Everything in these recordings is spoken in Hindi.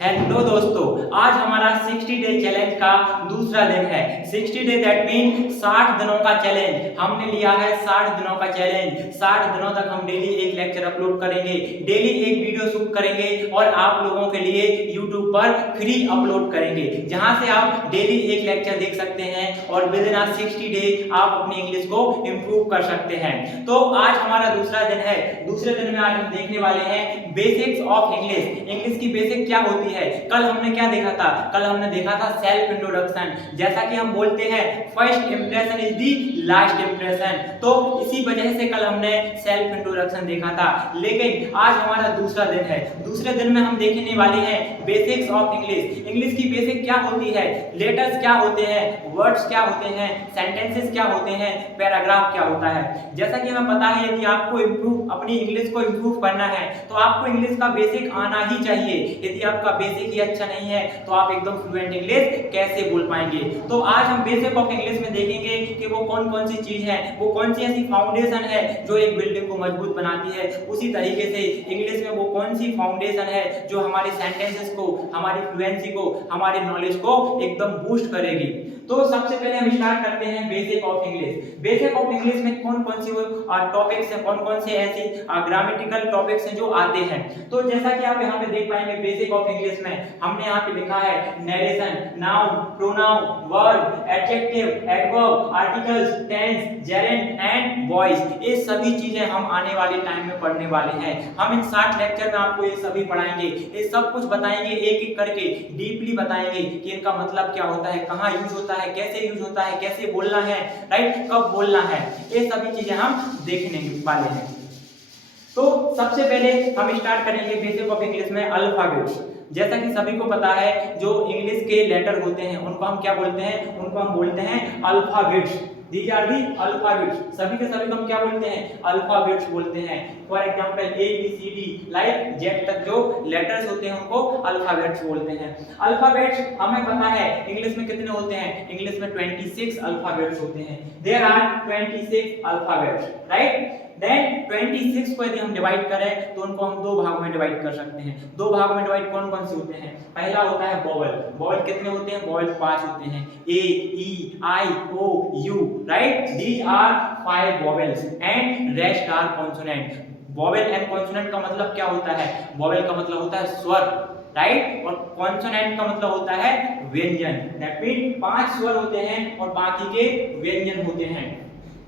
हेलो दोस्तों, आज हमारा 60 डे चैलेंज का दूसरा दिन है। 60 डे दैट मीन 60 दिनों का चैलेंज हमने लिया है। 60 दिनों का चैलेंज, 60 दिनों तक हम डेली एक लेक्चर अपलोड करेंगे, डेली एक वीडियो शूट करेंगे और आप लोगों के लिए यूट्यूब पर फ्री अपलोड करेंगे, जहां से आप डेली एक लेक्चर देख सकते हैं और विद इन 60 डे आप अपनी इंग्लिश को इम्प्रूव कर सकते हैं। तो आज हमारा दूसरा दिन है। दूसरे दिन में आज हम देखने वाले हैं बेसिक्स ऑफ इंग्लिश। इंग्लिश की बेसिक क्या होती है। कल हमने क्या देखा था? कल हमने देखा था सेल्फ इंट्रोडक्शन। जैसा कि हम बोलते हैं first impression is the last impression, तो इसी वजह से कल हमने सेल्फ इंट्रोडक्शन देखा था। लेकिन आज हमारा दूसरा दिन है। दूसरे दिन में हम देखने वाले हैं बेसिक्स ऑफ इंग्लिश। इंग्लिश की बेसिक क्या होती है, लेटर्स क्या होते हैं, वर्ड्स क्या होते हैं, सेंटेंसेस क्या होते हैं, पैराग्राफ क्या होता है। जैसा कि हमें पता है यदि आपको इम्प्रूव अपनी इंग्लिश को इम्प्रूव करना है तो आपको इंग्लिश का बेसिक आना ही चाहिए। यदि आपका बेसिक ही अच्छा नहीं है तो आप एकदम फ्लुएंट इंग्लिश कैसे बोल पाएंगे। तो आज हम बेसिक ऑफ इंग्लिश में देखेंगे कि वो कौन कौन सी चीज है, वो कौन सी ऐसी फाउंडेशन है जो एक बिल्डिंग को मजबूत बनाती है। उसी तरीके से इंग्लिश में वो कौन सी फाउंडेशन है जो हमारे सेंटेंसेस को, हमारी फ्लुएंसी को, हमारी नॉलेज को एकदम बूस्ट करेगी। तो सबसे पहले हम स्टार्ट करते हैं basic of English. Basic of English में कौन कौन सी टॉपिक्स हैं, कौन कौन से ऐसी ग्रामेटिकल टॉपिक्स हैं जो आते हैं। तो जैसा कि आप यहाँ पे देख पाएंगे बेसिक ऑफ इंग्लिश में हमने यहाँ पे लिखा है narration, noun, pronoun, verb, adjective, adverb, articles, tense, gerund and voice. ये सभी चीजें हम आने वाले टाइम में पढ़ने वाले हैं। हम इन 60 लेक्चर में आपको ये सभी पढ़ाएंगे, ये सब कुछ बताएंगे, एक एक करके डीपली बताएंगे कि इनका मतलब क्या होता है, कहाँ यूज होता है, कैसे यूज होता है, कैसे बोलना है, राइट, कब बोलना है। ये सभी चीजें हम देखने वाले हैं। तो सबसे पहले हम स्टार्ट करेंगे बेसिक ऑफ इंग्लिश में अल्फाबेट्स। जैसा कि सभी को पता है जो इंग्लिश के लेटर होते हैं उनको हम क्या बोलते हैं, उनको हम बोलते हैं alphabets. These are the alphabets. सभी के सभी को हम क्या बोलते हैं, अल्फाबेट्स बोलते हैं। For example A B C D like Z तक जो लेटर्स होते हैं उनको अल्फाबेट्स बोलते हैं। अल्फाबेट्स हमें पता है इंग्लिश में कितने होते हैं, इंग्लिश में 26 अल्फाबेट्स होते हैं। There are 26 alphabets, right. Then 26 को यदि हम डिवाइड करें तो उनको हम दो भागों में डिवाइड कर सकते हैं। दो भागों में डिवाइड कौन कौन से होते हैं? पहला होता है वोवेल। वोवेल कितने होते हैं? वोवेल 5 होते हैं। A E I O U, right, these are 5 vowels and rest are consonant. Vowel and consonant का मतलब क्या होता है? वोवेल का मतलब होता है स्वर, राइट, और कॉन्सोनेंट का मतलब होता है व्यंजन। दैट मीन 5 स्वर होते हैं और बाकी के व्यंजन होते हैं।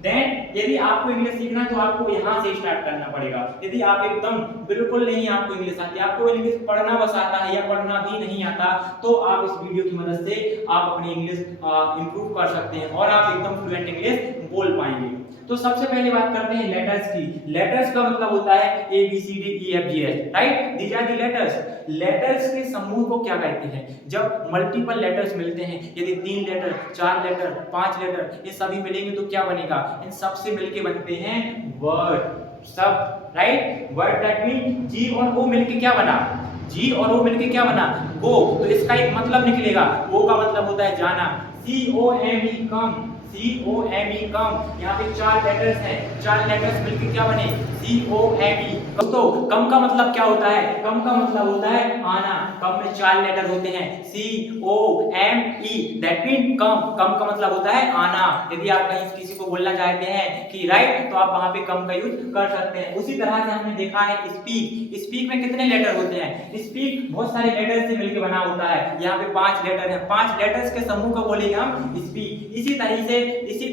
देन यदि आपको इंग्लिश सीखना है तो आपको यहाँ से स्टार्ट करना पड़ेगा। यदि आप एकदम बिल्कुल नहीं आपको इंग्लिश आती, आपको इंग्लिश पढ़ना बस आता है या पढ़ना भी नहीं आता, तो आप इस वीडियो की मदद से आप अपनी इंग्लिश इंप्रूव कर सकते हैं और आप एकदम फ्लुएंट इंग्लिश बोल पाएंगे। तो सबसे पहले बात करते हैं लेटर्स की। लेटर्स का मतलब होता है A B C D E F G H, right, these are the letters. Letters के समूह को क्या कहते हैं? जब मल्टीपल लेटर्स मिलते हैं, यदि 3 लेटर, 4 लेटर, 5 लेटर, ये सभी मिलेंगे तो क्या बनेगा? इन सब से मिलके बनते हैं वर्ड, शब्द, राइट। वर्ड दैट मीन जी और ओ मिलके क्या बना? जी और ओ मिलके क्या बना? गो। तो इसका एक मतलब निकलेगा, गो का मतलब होता है जाना। सी ओ एम ई कम, सी ओ एम ई कम। यहाँ पे 4 लेटर्स हैं, 4 लेटर्स मिलके क्या बने? सी ओ एम ई। तो कम का मतलब क्या होता है? कम का मतलब होता है आना। कम में 4 लेटर होते हैं, C O M E, that mean come. Come का मतलब होता है आना। यदि आप कहीं किसी को बोलना चाहते हैं कि राइट, तो आप वहां पे कम का यूज कर सकते हैं। उसी तरह से हमने देखा है स्पीक। स्पीक में कितने लेटर होते हैं? स्पीक बहुत सारे लेटर से मिलकर बना होता है। यहाँ पे 5 लेटर हैं, 5 लेटर्स के समूह को बोलेंगे हम स्पीक। इसी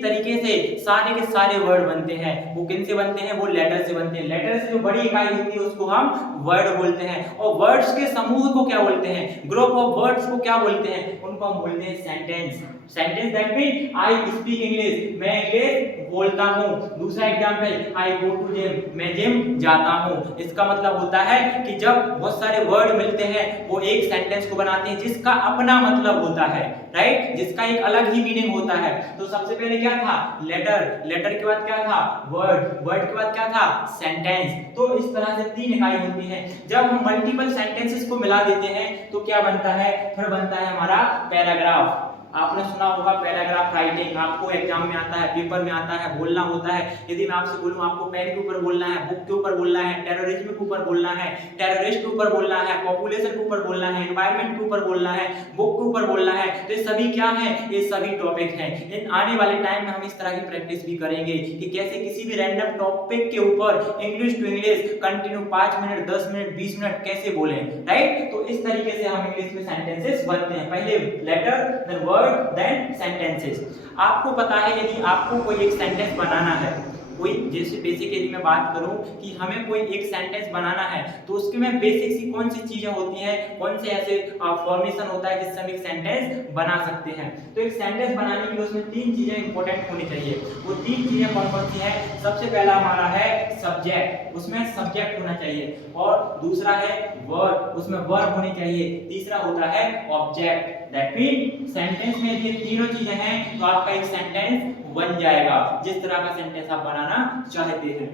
तरीके से सारे के सारे वर्ड बनते हैं। वो किन से बनते हैं? वो लेटर से बनते हैं। लेटर से जो बड़ी इकाई होती है उसको हम वर्ड बोलते हैं। और वर्ड्स के समूह को क्या बोलते हैं? ग्रुप ऑफ वर्ड्स को क्या बोलते हैं? उनको हम बोलते हैं sentence. Sentence that mean I speak English, मैं इंग्लिश बोलता हूँ। दूसरा एग्जांपल, आई गो टू जिम, मैं जिम जाता हूँ। इसका मतलब होता है कि जब बहुत सारे वर्ड मिलते हैं वो एक सेंटेंस को बनाते हैं जिसका अपना मतलब होता है, राइट, जिसका एक अलग ही मीनिंग होता है। तो सबसे पहले क्या था? लेटर। लेटर के बाद क्या था? वर्ड। वर्ड के बाद क्या था? सेंटेंस। तो इस तरह से 3 इकाई होती हैं। जब हम मल्टीपल सेंटेंसेस को मिला देते हैं तो क्या बनता है? फिर बनता है हमारा पैराग्राफ। आपने सुना होगा पैराग्राफ राइटिंग, आपको एग्जाम में आता है, पेपर में आता है, बोलना होता है। यदि मैं आपसे बोलूं आपको पेन के ऊपर बोलना है, बुक के ऊपर बोलना है, टेररिज्म के ऊपर बोलना है, टेररिस्ट के ऊपर बोलना है, पॉपुलेशन के ऊपर बोलना है, एनवायरनमेंट के ऊपर बोलना है, बुक के ऊपर बोलना है, तो ये सभी क्या है, ये सभी टॉपिक हैं। इन आने वाले टाइम में हम इस तरह की प्रैक्टिस भी करेंगे कि कैसे किसी भी रैंडम टॉपिक के ऊपर English to English continue 5 minute, 10 minute, 20 minute कैसे बोलें, राइट। तो इस तरीके से हम इंग्लिश में सेंटेंसेस बनते हैं, पहले letter then word then sentences. आपको पता है यदि आपको कोई एक सेंटेंस बनाना है, कोई जैसे बेसिक यदि मैं बात करूं कि हमें कोई एक सेंटेंस बनाना है तो उसके में बेसिक सी कौन सी चीजें होती हैं, कौन से ऐसे फॉर्मेशन होता है जिससे हम एक सेंटेंस बना सकते हैं। तो एक सेंटेंस बनाने के लिए उसमें 3 चीजें इंपॉर्टेंट होनी चाहिए। वो 3 चीजें कौन कौन सी हैं? सबसे पहला हमारा है सब्जेक्ट, उसमें सब्जेक्ट होना चाहिए, और दूसरा है वर्ब, उसमें वर्ब होनी चाहिए, तीसरा होता है ऑब्जेक्ट। दैट मीन सेंटेंस में ये तीनों चीजें हैं तो आपका एक सेंटेंस बन जाएगा जिस तरह का सेंटेंस आप बनाना चाहते हैं।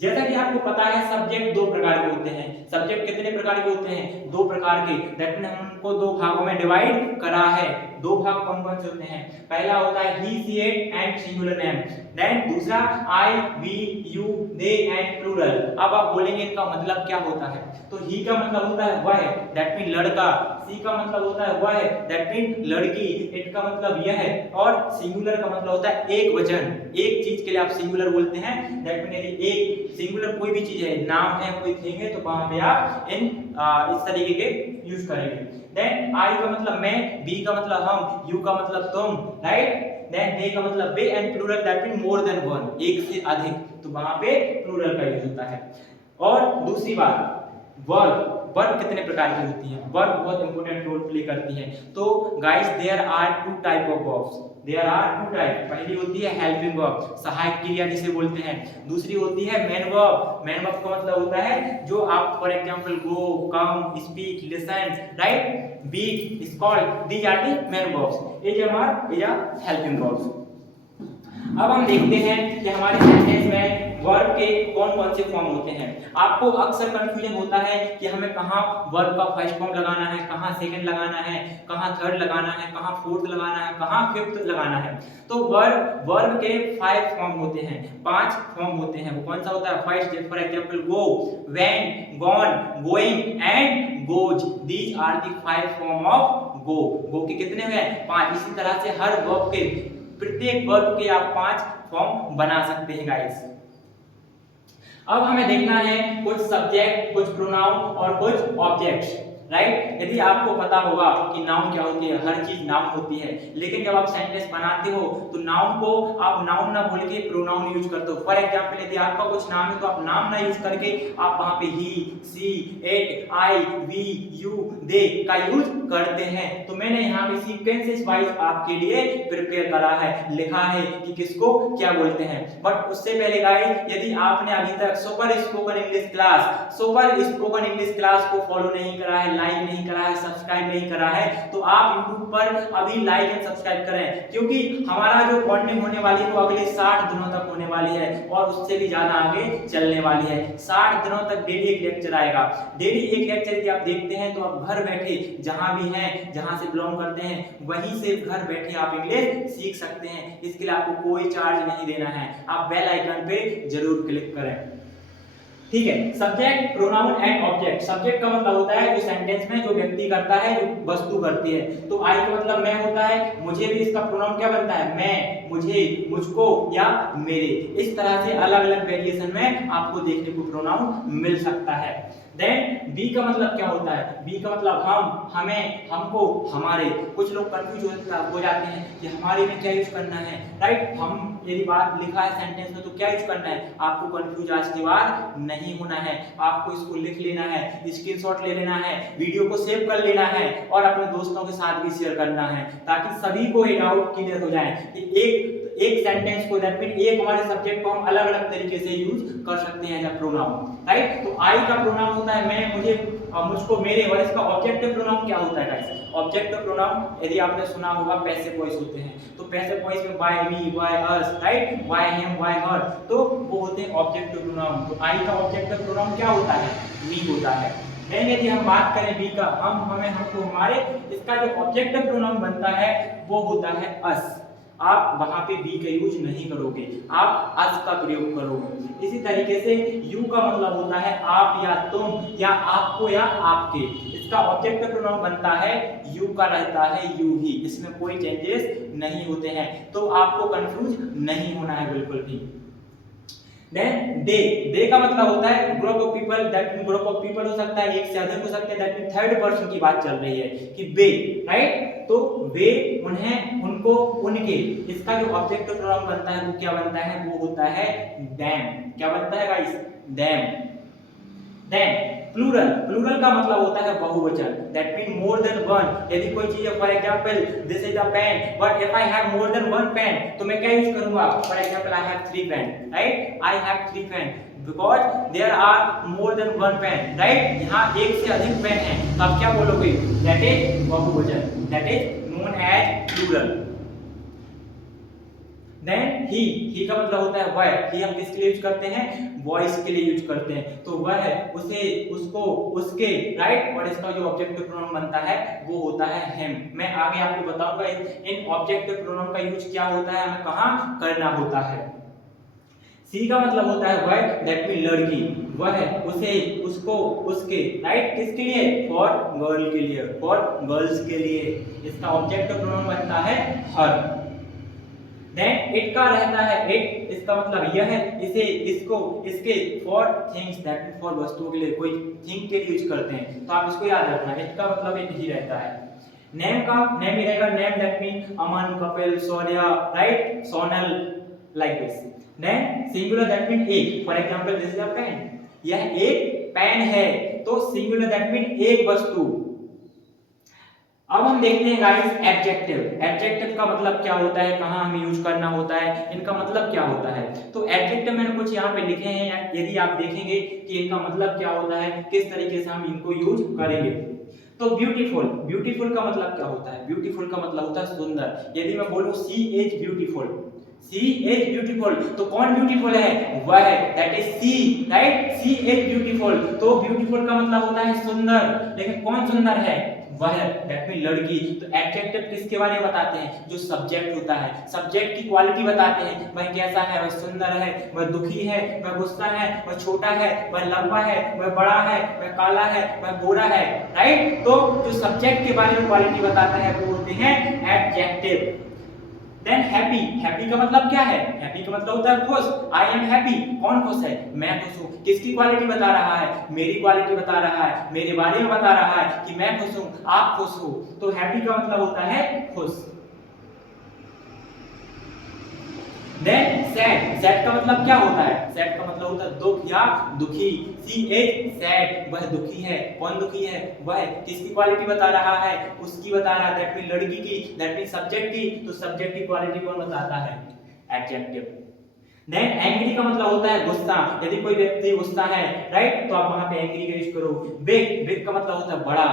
जैसा कि आपको पता है सब्जेक्ट 2 प्रकार के होते हैं। सब्जेक्ट कितने प्रकार के होते हैं? 2 प्रकार के। दैट मीन हम उनको 2 भागों में डिवाइड करा है। 2 भाग कौन कौन से होते हैं? पहला होता है he, she, it and singular name. Then दूसरा I, we, you, they and plural. अब आप बोलेंगे इनका मतलब क्या होता है? तो ही का मतलब होता है वह, दैट मीन लड़का। सी का मतलब होता है वह, दैट मीन लड़की। इट का मतलब यह है, और सिंगुलर का मतलब होता है एक वचन। एक चीज के लिए आप सिंगुलर बोलते हैं, दैट मीन यदि एक सिंगुलर कोई भी चीज है, नाम है, कोई थिंग है, तो वहां पे आप इस तरीके के यूज करेंगे। देन आई का मतलब मैं, बी का मतलब हम, यू का मतलब तुम, राइट। देन दे का मतलब वे and plural that mean more than one, एक से अधिक, तो वहां पे प्लूरल का यूज होता है। और दूसरी बात वर्ब, वर्ब कितने प्रकार की होती है? वर्ब बहुत इंपॉर्टेंट रोल प्ले करती है। तो guys there are 2 type of verbs, there are 2 type. पहली होती है हेल्पिंग वर्ब, सहायक क्रिया जिसे बोलते हैं। दूसरी होती है मेन वर्ब। मेन वर्ब का मतलब होता है जो आप for example go, come, speak, listen, write, be, scold, these are the main verbs. ये जो हमारे हेल्पिंग वर्ब्स। अब हम देखते हैं कि हमारे सेंटेंस में वर्ब के कौन कौन से फॉर्म होते हैं। आपको अक्सर कंफ्यूजन होता है कि हमें कहाँ वर्ब का फर्स्ट फॉर्म लगाना है, कहाँ सेकंड लगाना है, कहाँ थर्ड लगाना है, कहाँ फोर्थ लगाना है, कहाँ फिफ्थ लगाना है। तो वर्ब के 5 फॉर्म होते हैं, 5 फॉर्म होते हैं। वो कौन सा होता है? First for example go, went, gone, going and goes. These are the 5 form of go. Go के कितने हुए? 5। इसी तरह से हर वर्ब के, प्रत्येक वर्ब के आप 5 फॉर्म बना सकते हैं गाइस। अब हमें देखना है कुछ सब्जेक्ट, कुछ प्रोनाउन और कुछ ऑब्जेक्ट्स, राइट। यदि आपको पता होगा कि नाउन क्या होती है, हर चीज नाउन होती है, लेकिन जब आप सेंटेंस बनाते हो तो नाउन को आप नाउन ना बोल के प्रोनाउन यूज करते हो। फॉर एग्जांपल यदि आपका कुछ नाम है तो आप नाम ना यूज करके आप वहां पे ही, सी, इट, आई, वी, यू, दे का यूज करते हैं। तो मैंने यहाँ पे सीक्वेंसेस वाइज आपके लिए प्रिपेयर करा है, लिखा है कि किसको क्या बोलते हैं। बट उससे पहले गाइस यदि आपने अभी तक सुपर स्पोकन इंग्लिश क्लास को फॉलो नहीं करा है, लाइक नहीं करा है, सब्सक्राइब नहीं करा है, तो आप YouTube पर अभी लाइक एंड सब्सक्राइब करें, क्योंकि हमारा जो बॉन्डिंग होने वाली है वो अगले 60 दिनों तक होने वाली है और उससे भी ज्यादा आगे चलने वाली है। 60 दिनों तक डेली एक लेक्चर आएगा। डेली एक लेक्चर यदि आप देखते हैं तो आप घर बैठे जहां भी हैं, जहां से बिलोंग करते हैं, वहीं से घर बैठे आप इंग्लिश सीख सकते हैं। इसके लिए आपको कोई चार्ज नहीं देना है। आप बेल आइकन पे जरूर क्लिक करें, ठीक है। Subject, pronoun and object. Subject का मतलब होता है जो सेंटेंस में जो व्यक्ति करता है, जो वस्तु करती है। तो आई का मतलब मैं होता है, मुझे भी इसका प्रोनाउन क्या बनता है? मैं, मुझे, मुझको या मेरे। इस तरह से अलग अलग वेरिएशन में आपको देखने को प्रोनाउन मिल सकता है। देन बी का मतलब क्या होता है? बी का मतलब हम, हमें, हमको, हमारे। कुछ लोग कंफ्यूज हो जाते हैं कि हमारे में क्या यूज करना है, राइट। हम यदि बात लिखा है सेंटेंस में तो क्या यूज करना है? आपको कंफ्यूज आज के बाद नहीं होना है। आपको इसको लिख लेना है, स्क्रीनशॉट ले लेना है, वीडियो को सेव कर लेना है और अपने दोस्तों के साथ भी शेयर करना है, ताकि सभी को ये डाउट क्लियर हो जाए कि एक सेंटेंस को, दैट मीन एक हमारे सब्जेक्ट को हम अलग अलग तरीके से यूज कर सकते हैं एज अ प्रोनाउन, राइट। तो आई का प्रोनाउन होता है मैं, मुझे, मुझको, मेरे। और इसका ऑब्जेक्टिव प्रोनाउन क्या होता है गाइस? ऑब्जेक्टिव प्रोनाउन यदि आपने सुना होगा पैसिव वॉइस होते हैं। तो पैसिव वॉइस में by me, by us, right, by him, by her, तो वो होते हैं ऑब्जेक्टिव प्रोनाउन। तो आई का ऑब्जेक्टिव प्रोनाउन क्या होता है? मी होता है। देन यदि हम बात करें बी का, हमको हमारे इसका जो ऑब्जेक्टिव प्रोनाउन बनता है वो होता है अस। आप वहां पे बी का यूज नहीं करोगे, आप अस का प्रयोग करोगे। इसी तरीके से यू का मतलब होता है आप या तुम या आपको या आपके। इसका ऑब्जेक्टिव प्रोनाउन बनता है यू का रहता है यू ही, इसमें कोई चेंजेस नहीं होते हैं, तो आपको कंफ्यूज नहीं होना है बिल्कुल भी। देन दे का मतलब होता है group of people, that mean group of people हो सकता है, एक से अधिक हो सकते हैं, दैट मीन थर्ड पर्सन की बात चल रही है कि वे, राइट। तो वे, उन्हें, उनको, उनके। इसका जो ऑब्जेक्टिव प्रोनाउन बनता है वो क्या बनता है, वो होता है देम। क्या बनता है गाइस, देम। देन प्लूरल का मतलब होता है बहुवचन, that mean more than one. यदि कोई चीज है, for example this is a pen, but if I have more than one pen, तो मैं क्या यूज करूंगा, for example I have 3 pen, right, I have 3 pen because there are more than one pen, right. यहाँ एक से अधिक पेन है, तो आप क्या बोलोगे, दैट इज बहुवचन, that is known as plural. Then he का मतलब होता है वह। ही हम किसके लिए यूज करते हैं, बॉयज के लिए यूज करते हैं, तो वह, उसे, उसको, उसके, राइट। और इसका जो ऑब्जेक्टिव प्रोनाउन बनता है वो होता है हिम। मैं आगे आपको बताऊंगा इन ऑब्जेक्टिव प्रोनाउन का यूज क्या होता है, हमें कहाँ करना होता है। सी का मतलब होता है वह, दैट मीन लड़की, वह, उसे, उसको, उसके, राइट। किसके लिए, फॉर गर्ल के लिए, फॉर गर्ल्स के लिए। इसका ऑब्जेक्टिव प्रोनाउन बनता है हर। देन इट का रहता है इट, इसका मतलब यह है, इसे, इसको, इसके, for things, that mean for वस्तुओं के लिए, कोई थिंग के लिए यूज करते हैं, तो आप इसको याद रखना। इट का मतलब एक ही रहता है। नेम का नेम ही रहेगा, name that mean Aman, Kapil, Saurya, right, Sonal, like this. Then singular that mean एक, for example this is a pen, यह एक पेन है, तो सिंगुलर दैट मीन एक वस्तु। अब हम देखते हैं गाइस एडजेक्टिव। एडजेक्टिव का मतलब क्या होता है, कहाँ हमें यूज करना होता है, इनका मतलब क्या होता है। तो एडजेक्टिव मैंने कुछ यहाँ पे लिखे हैं, यदि आप देखेंगे कि इनका मतलब क्या होता है, किस तरीके से हम इनको यूज करेंगे। तो ब्यूटीफुल, ब्यूटीफुल का मतलब क्या होता है, ब्यूटीफुल का मतलब होता है सुंदर। यदि मैं बोलूं she is beautiful, she is beautiful, तो कौन ब्यूटीफुल है, वह, that is she, right. She is beautiful, तो ब्यूटीफुल का मतलब होता है सुंदर, लेकिन कौन सुंदर है, वह, दैट मीन लड़की। तो एडजेक्टिव किसके बारे में बताते हैं, जो सब्जेक्ट होता है, सब्जेक्ट की क्वालिटी बताते हैं, वह कैसा है, वह सुंदर है, वह दुखी है, वह गुस्सा है, वह छोटा है, वह लंबा है, वह बड़ा है, वह काला है, वह गोरा है, राइट। तो जो सब्जेक्ट के बारे में क्वालिटी बताता है वो होते हैं एडजेक्टिव। देन हैप्पी, हैप्पी का मतलब क्या है, हैप्पी का मतलब होता है खुश। आई एम हैप्पी, कौन खुश है, मैं खुश हूँ। किसकी क्वालिटी बता रहा है, मेरी क्वालिटी बता रहा है, मेरे बारे में बता रहा है कि मैं खुश हूँ, आप खुश हो। तो हैप्पी का मतलब होता है खुश। देन सैड, सैड का मतलब क्या होता है, सैड का मतलब होता है दुख या दुखी। सी एच सैड, वह दुखी है, कौन दुखी है, वह। किसकी क्वालिटी बता रहा है, उसकी बता रहा है, दैट मीन लड़की की, दैट मीन सब्जेक्ट की। तो सब्जेक्ट की क्वालिटी कौन बताता है, एडजेक्टिव। देन एंग्री का मतलब होता है गुस्सा। यदि कोई व्यक्ति गुस्सा है, राइट, तो आप वहां पे एंग्री का यूज करो। बिग, बिग का मतलब होता है बड़ा,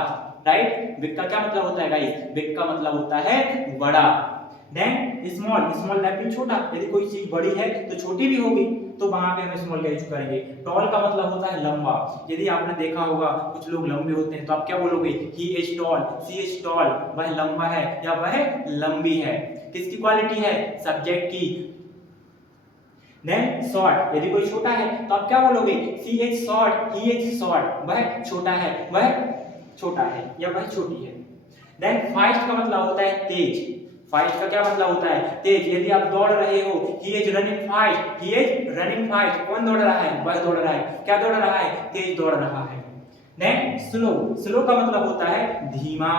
राइट। बिग का क्या मतलब होता है गाइस, बिग का मतलब होता है बड़ा। Then small, small that mean छोटा। यदि कोई चीज बड़ी है तो छोटी भी होगी, तो वहां पे हम स्मॉल का यूज करेंगे। टॉल का मतलब होता है लंबा। यदि आपने देखा होगा कुछ लोग लंबे होते हैं, तो आप क्या बोलोगे, he is tall, she is tall, वह लंबा है या वह लंबी है। किसकी क्वालिटी है, सब्जेक्ट की। देन शॉर्ट, यदि कोई छोटा है तो आप क्या बोलोगे, she is short, he is short, वह छोटा है, वह छोटा है या वह छोटी है। देन फास्ट का मतलब होता है तेज। फास्ट का क्या मतलब होता है, तेज। यदि आप दौड़ रहे हो, he is running fast, he is running fast, कौन दौड़ रहा है, वह दौड़ रहा है, क्या दौड़ रहा है, तेज दौड़ रहा है। देन स्लो, स्लो का मतलब होता है धीमा,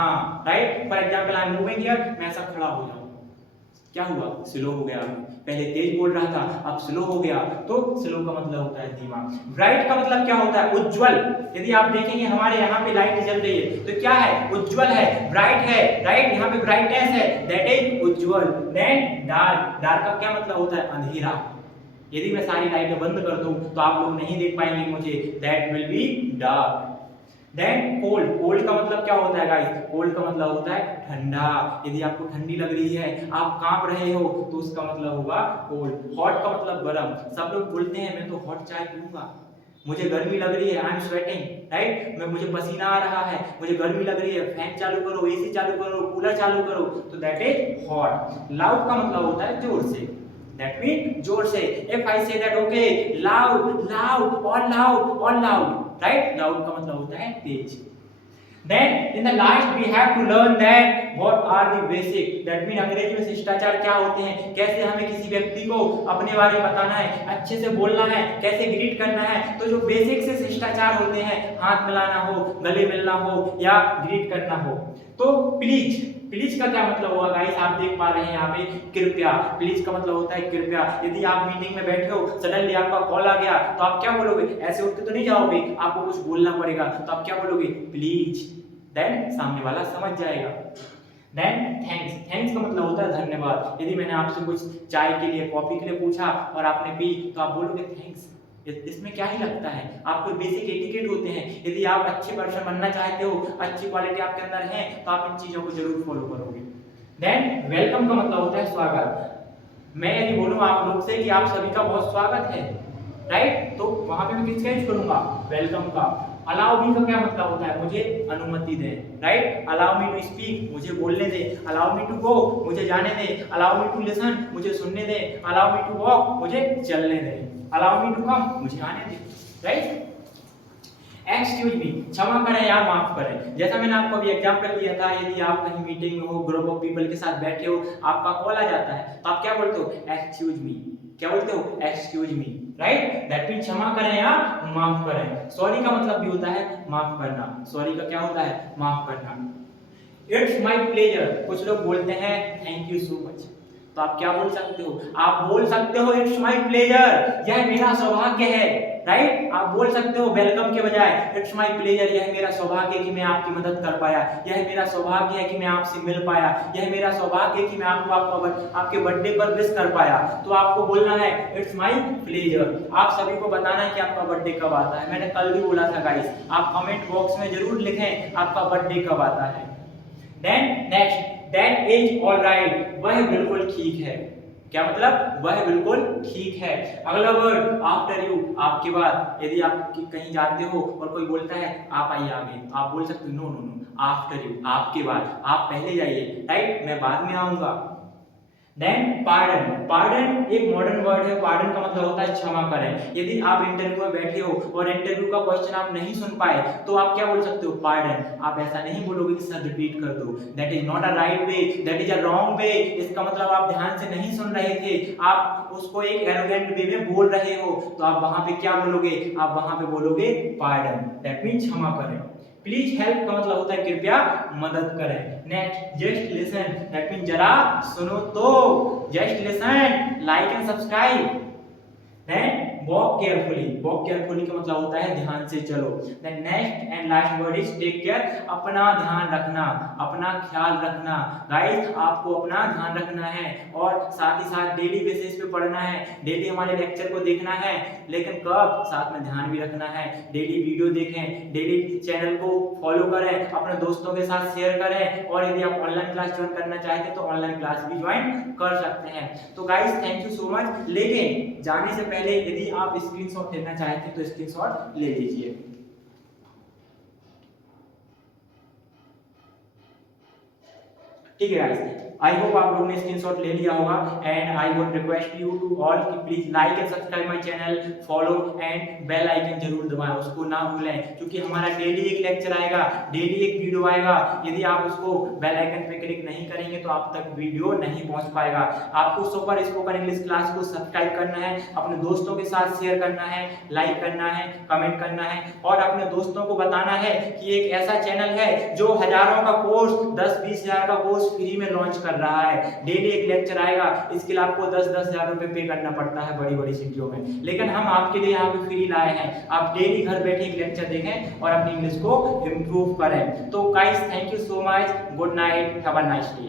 right. For example I am moving here, मैं ऐसा खड़ा हो जाऊं, क्या हुआ, स्लो हो गया। पहले तेज बोल रहा था, अब स्लो हो गया, तो स्लो का मतलब होता है धीमा। ब्राइट का मतलब क्या होता है, उज्जवल। यदि आप देखेंगे हमारे यहाँ पे लाइट जल रही है, तो क्या है, उज्जवल है, ब्राइट है, राइट। यहाँ पे ब्राइटनेस है, दैट इज उज्जवल। देन डार्क, डार्क का क्या मतलब होता है, अंधेरा। यदि मैं सारी लाइटें बंद कर दूं तो आप लोग नहीं देख पाएंगे मुझे, that will be dark. Then cold, cold का मतलब क्या होता है गाइस, कोल्ड का मतलब होता है ठंडा। यदि आपको ठंडी लग रही है, आप कांप रहे हो, तो उसका मतलब होगा कोल्ड। हॉट का मतलब गरम। सब लोग बोलते हैं मैं तो हॉट चाय पीऊंगा, मुझे गर्मी लग रही है, आई एम स्वेटिंग, राइट, मुझे पसीना आ रहा है, मुझे गर्मी लग रही है, फैन चालू करो, एसी चालू करो, कूलर चालू करो, तो दैट इज हॉट। लाउड का मतलब होता है जोर से, दैट मीन जोर से। If I say that okay loud loud और लाउड और लाउड, राइट, लाउड का मतलब होता है तेज। Then in the last we have to learn that what are the basic, that mean अंग्रेजी में शिष्टाचार क्या होते हैं, कैसे हमें किसी व्यक्ति को अपने बारे में बताना है, अच्छे से बोलना है, कैसे ग्रीट करना है। तो जो बेसिक से शिष्टाचार होते हैं, हाथ मिलाना हो, गले मिलना हो या ग्रीट करना हो। तो प्लीज, प्लीज का क्या मतलब हुआ गाइस, आप देख पा रहे हैं यहाँ पे कृपया, प्लीज का मतलब होता है कृपया। यदि आप मीटिंग में बैठे हो, सडनली आपका कॉल आ गया, तो आप क्या बोलोगे, ऐसे उठ के तो नहीं जाओगे, आपको कुछ बोलना पड़ेगा, तो आप क्या बोलोगे, प्लीज, देन सामने वाला समझ जाएगा। देन थैंक्स, थैंक्स का मतलब होता है धन्यवाद। यदि मैंने आपसे कुछ चाय के लिए, कॉफी के लिए पूछा और आपने पी, तो आप बोलोगे थैंक्स। इसमें क्या ही लगता है, आपको बेसिक एटिकेट होते हैं। यदि आप अच्छे पर्सन बनना चाहते हो, अच्छी क्वालिटी आपके अंदर है, तो आप इन चीजों को जरूर फॉलो करोगे। देन वेलकम का मतलब होता है स्वागत। मैं यदि बोलूं आप लोग से कि आप सभी का बहुत स्वागत है, राइट, तो वहां पे मैं किसका यूज करूंगा, वेलकम का। अलाउ मी का क्या मतलब होता है, मुझे अनुमति दे, right, allow me to speak, मुझे बोलने दे, अलाउ मी टू गो, मुझे जाने दे, अलाउ मी टू लिसन, मुझे सुनने दे, अलाउ मी टू वॉक, मुझे चलने दे, अलाउ मी टू कम, मुझे आने दे, राइट। एक्सक्यूज मी, क्षमा करें या माफ करें। जैसा मैंने आपको अभी एग्जांपल दिया था, यदि आप कहीं मीटिंग में हो, ग्रुप ऑफ पीपल के साथ बैठे हो, आपका कॉल आ जाता है, तो आप क्या बोलते हो, एक्सक्यूज मी, क्या बोलते हो, excuse me, right, that mean क्षमा करें या माफ करें। सॉरी का मतलब भी होता है माफ करना, सॉरी का क्या होता है, माफ करना। इट्स माय प्लेजर, कुछ लोग बोलते हैं थैंक यू सो मच, तो आप क्या बोल सकते हो, आप बोल सकते हो इट्स माय प्लेजर, यह मेरा सौभाग्य है, राइट, आप बोल सकते हो वेलकम के बजाय इट्स माय प्लेजर, यह मेरा सौभाग्य है कि मैं आपकी मदद कर पाया, यह मेरा सौभाग्य है कि मैं आपसे मिल पाया, यह मेरा सौभाग्य है कि मैं आपको आपके बर्थडे पर विश कर पाया। तो आपको बोलना है इट्स माय प्लेजर। आप सभी को बताना है कि आपका बर्थडे कब आता है। मैंने कल भी बोला था गाइस, आप कमेंट बॉक्स में जरूर लिखें आपका बर्थडे कब आता है। Then next, that is alright, वह बिल्कुल ठीक है, क्या मतलब, वह बिल्कुल ठीक है। अगला वर्ड आफ्टर यू, आपके बाद। यदि आप कहीं जाते हो और कोई बोलता है आप आइए आगे, तो आप बोल सकते हो no no no, after you, आपके बाद, आप पहले जाइए, राइट, मैं बाद में आऊंगा। देन पार्डन, पार्डन एक मॉडर्न वर्ड है, पार्डन का मतलब होता है क्षमा करें। यदि आप इंटरव्यू में बैठे हो और इंटरव्यू का क्वेश्चन आप नहीं सुन पाए, तो आप क्या बोल सकते हो, पार्डन। आप ऐसा नहीं बोलोगे कि सर रिपीट कर दो, that is not a right way, that is a wrong way. इसका मतलब आप ध्यान से नहीं सुन रहे थे, आप उसको एक एरोगेंट वे में बोल रहे हो, तो आप वहां पे क्या बोलोगे, आप वहां पे बोलोगे पार्डन, दैट मीन क्षमा करें। प्लीज हेल्प का मतलब होता है कृपया मदद करें। Next, just listen, that mean जरा सुनो तो, just listen, like and subscribe. Then walk carefully, walk carefully का मतलब होता है ध्यान से चलो। Then next and last word is take care, अपना ध्यान रखना, अपना ख्याल रखना। गाइस, आपको अपना ध्यान रखना है और साथ ही साथ डेली बेसिस पे पढ़ना है, डेली हमारे लेक्चर को देखना है, लेकिन कब, साथ में ध्यान भी रखना है। डेली वीडियो देखें, डेली चैनल को फॉलो करें, अपने दोस्तों के साथ शेयर करें, और यदि आप ऑनलाइन क्लास ज्वाइन करना चाहते हैं तो ऑनलाइन क्लास भी ज्वाइन कर सकते हैं। तो guys thank you so much. लेकिन जाने से पहले यदि आप स्क्रीनशॉट लेना चाहते हैं तो स्क्रीनशॉट ले लीजिए। ठीक है गाइस, आई होप आप लोगों ने स्क्रीनशॉट ले लिया होगा, and I would request you to all कि please like and subscribe my channel, follow and bell icon जरूर दबाएं, उसको ना भूलें, क्योंकि हमारा डेली एक लेक्चर आएगा, डेली एक वीडियो आएगा। यदि आप उसको बेल आइकन पे क्लिक नहीं करेंगे तो आप तक वीडियो नहीं पहुंच पाएगा। आपको सुपर स्पोकन इंग्लिश क्लास को सब्सक्राइब करना है, अपने दोस्तों के साथ शेयर करना है, लाइक करना है, कमेंट करना है, और अपने दोस्तों को बताना है कि एक ऐसा चैनल है जो हजारों का कोर्स, 10-20 हजार का कोर्स फ्री में लॉन्च कर रहा है। डेली एक लेक्चर आएगा, इसके लिए आपको 10-10 हजार रुपए पे करना पड़ता है बड़ी बड़ी सिटियों में, लेकिन हम आपके लिए यहाँ पे फ्री लाए हैं। आप डेली घर बैठे एक लेक्चर देखें और अपनी इंग्लिश को इम्प्रूव करें। तो guys thank you so much, good night, have a nice day.